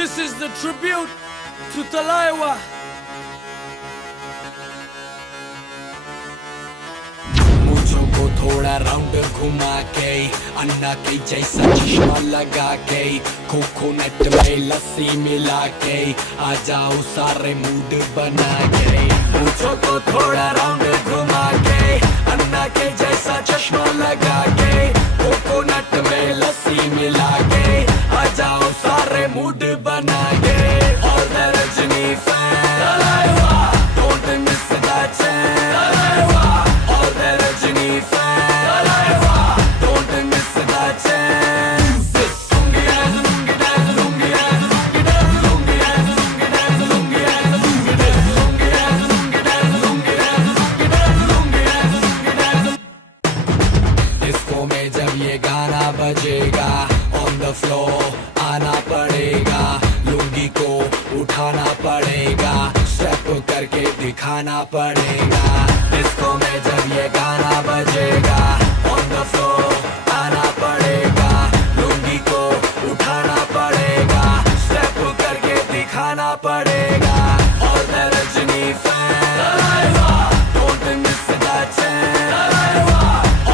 This is the tribute to Talaiwa. मुझो को थोड़ा round घुमा के अन्ना के जैसा चश्मा लगा के कोकोनट में लस्सी मिला के आ जाओ सारे मूड बना के मुझो को थोड़ा राउंड घुमा के अन्ना के जैसा चश्मा लगा के कोकोनट में लस्सी मिला के आ जाओ सारे मूड बना के और Rajni fan don't miss that chance all the Rajini fans don't miss that chance lungi dance lungi dance lungi dance lungi dance lungi dance lungi dance lungi dance lungi dance lungi dance lungi dance disco में जब ये गाना बजेगा on the floor आना पड़ेगा लुंगी को उठाना पड़ेगा स्टेप करके दिखाना पड़ेगा डिस्को में जब ये गाना बजेगा on the floor आना पड़ेगा लुंगी को उठाना पड़ेगा स्टेप करके दिखाना पड़ेगा और the Rajni fan don't miss that chance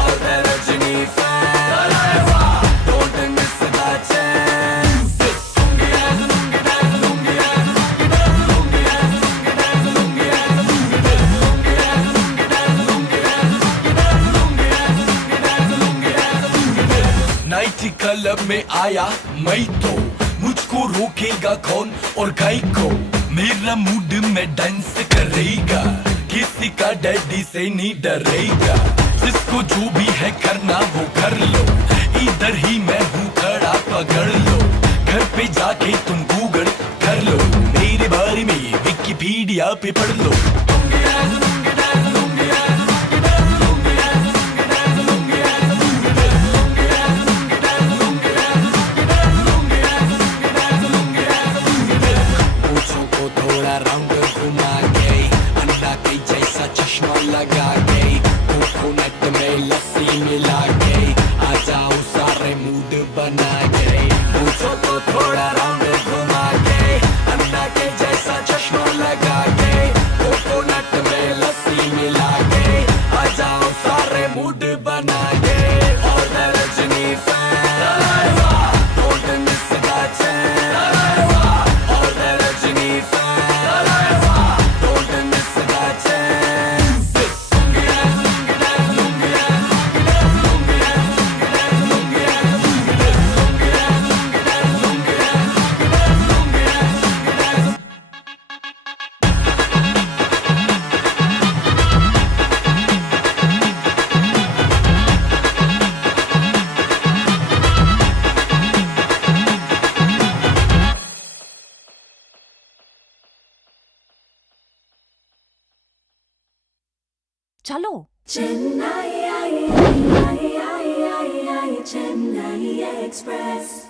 और the Rajni fan don't miss that chance lungi dance lungi dance lungi dance lungi dance lungi dance lungi dance lungi dance lungi dance lungi dance lungi dance lungi dance night club में आया मैं तो मुझको रोकेगा कौन और गाय को मेरा मूड में डांस करेगा किसी का डैडी से नहीं डरेगा जिसको जो भी है करना वो कर लो इधर ही मैं हूँ खड़ा पकड़ लो घर पे जाके तुम गूगल कर लो मेरे बारे में विकिपीडिया पे पढ़ लो lungi dance, lungi dance, lungi dance, lungi dance, lungi dance, lungi dance, lungi dance, lungi dance, lungi dance, lungi dance, lungi dance, lungi dance, lungi dance, lungi dance। पूछों को थोड़ा राउंड घुमा के अंडा के जैसा चश्मा लगा के कोकोनट में लस्सी मिला के आ जाओ सारे मूड बना के पूछों को थोड़ा राउंड घुमा के अंडा के जैसा चश्मा लगा के कोकोनट में लस्सी मिला के आ जाओ सारे मूड बना के और the Rajni fan don't miss that chance और the Rajni fan don't miss that chance lungi dance lungi dance lungi dance lungi dance lungi dance lungi dance lungi dance lungi dance lungi dance lungi dance lungi dance lungi dance चलो Chennai, Chennai Express.